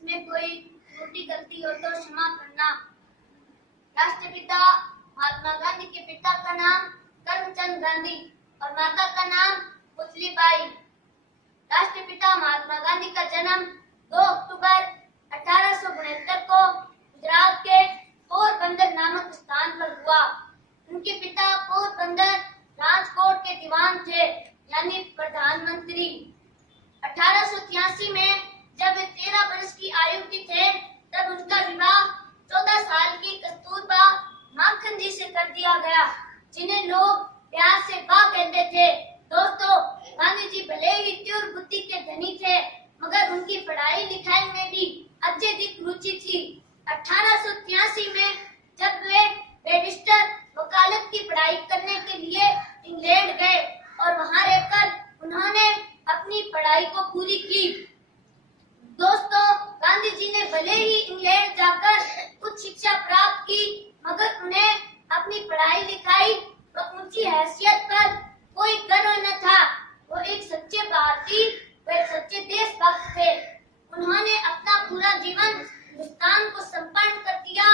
इसमें कोई त्रुटि गलती हो तो क्षमा करना। राष्ट्रपिता महात्मा गांधी के पिता का नाम करमचंद गांधी और माता का नाम पुतलीबाई। राष्ट्रपिता महात्मा गांधी का जन्म 2 अक्टूबर 1869 को गुजरात के पोरबंदर नामक स्थान पर हुआ। उनके पिता पोरबंदर राजकोट के दीवान थे, यानी प्रधानमंत्री। 1883 में जब वे 13 वर्ष की आयु के थे तब उनका विवाह 14 साल की कस्तूरबा माखन जी से कर दिया गया, जिन्हें लोग प्यार से बा कहते थे। दोस्तों, गांधी जी भले ही तीव्र बुद्धि के धनी थे, मगर उनकी पढ़ाई लिखाई में भी अत्यधिक रुचि थी। 1883 में जब वे बैरिस्टर वकालत की पढ़ाई करने के लिए इंग्लैंड गए और वहां रहकर उन्होंने अपनी पढ़ाई को पूरी की। दोस्तों, गांधी जी ने भले ही इंग्लैंड जाकर कुछ शिक्षा प्राप्त की, मगर उन्हें अपनी पढ़ाई लिखाई व ऊंची हैसियत पर कोई गर्व न था। वो एक सच्चे भारतीय व एक सच्चे देशभक्त थे। उन्होंने अपना पूरा जीवन हिंदुस्तान को समर्पण कर दिया।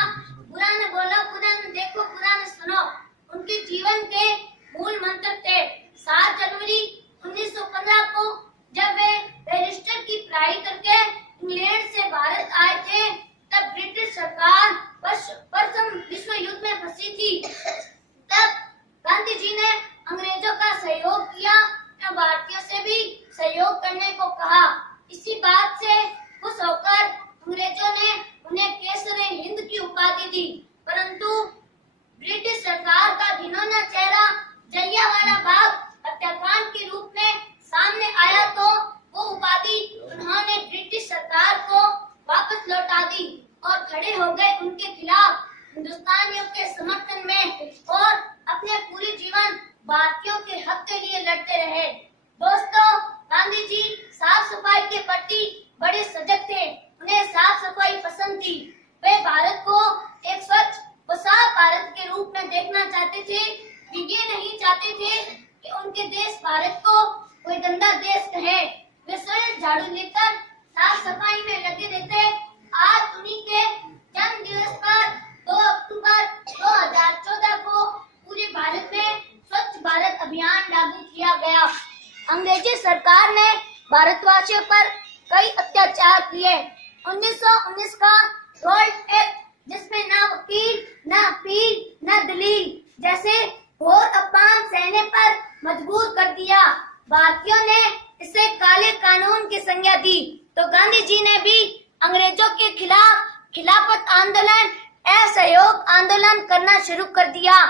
बुरा न बोलो, बुरा न देखो, बुरा न सुनो, उनके जीवन के मूल मंत्र थे। 7 जनवरी 1915 को जब वे बैरिस्टर की पढ़ाई करके इंग्लैंड से भारत आए थे, तब ब्रिटिश सरकार प्रथम विश्व युद्ध में फंसी थी। तब गांधी जी ने अंग्रेजों का सहयोग किया और भारतीयों से भी सहयोग करने को कहा। इसी बात से खुश होकर अंग्रेजों ने उन्हें केसर-ए-हिंद की उपाधि दी, परंतु ब्रिटिश सरकार का घिनौना चेहरा जलियांवाला बाग हत्याकांड के रूप में सामने आया तो वो उपाधि उन्होंने ब्रिटिश सरकार को वापस लौटा दी और खड़े हो गए उनके खिलाफ हिंदुस्तानियों के समर्थन में और अपने पूरे जीवन भारतीयों के हक के लिए लड़ते रहे। दोस्तों, गांधी जी साफ सफाई के प्रति बड़े सजग थे। उन्हें साफ सफाई पसंद थी। वे भारत को एक स्वच्छ व साफ भारत के रूप में देखना चाहते थे। वे ये नहीं चाहते थे कि उनके देश भारत को कोई गंदा देश कहे। वे स्वयं झाड़ू लेकर साफ सफाई में लगे रहते। आज उन्हीं के जन्म दिवस पर 2 अक्टूबर 2014 को पूरे भारत में स्वच्छ भारत अभियान लागू किया गया। अंग्रेजी सरकार ने भारतवासियों पर कई अत्याचार किए। 1919 का रोल्ड एक्ट, जिसमें ना वकील, ना अपील, ना दलील जैसे घोर अपमान सहने पर मजबूर कर दिया। भारतीयों ने इसे काले कानून की संज्ञा दी, तो गांधी जी ने भी अंग्रेजों के खिलाफ खिलाफत आंदोलन, असहयोग आंदोलन करना शुरू कर दिया।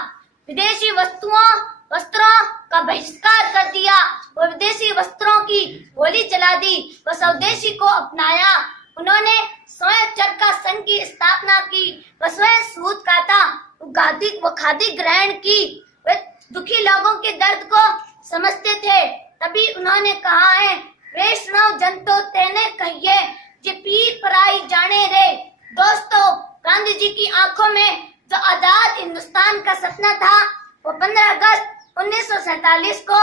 विदेशी वस्त्रों का बहिष्कार कर दिया और विदेशी वस्त्रों की होली जला दी व स्वदेशी को अपनाया। उन्होंने स्वयं चरखा संघ की स्थापना की व स्वयं सूत काता व खादी ग्रहण की। वे दुखी लोगों के दर्द को समझते थे, तभी उन्होंने कहा है, वैष्णव जनतो तेने कहिए जे पीर पराई जाने रे। दोस्तों, गांधी जी की आंखों में जो आजाद हिंदुस्तान का सपना था, वो 15 अगस्त 1947 को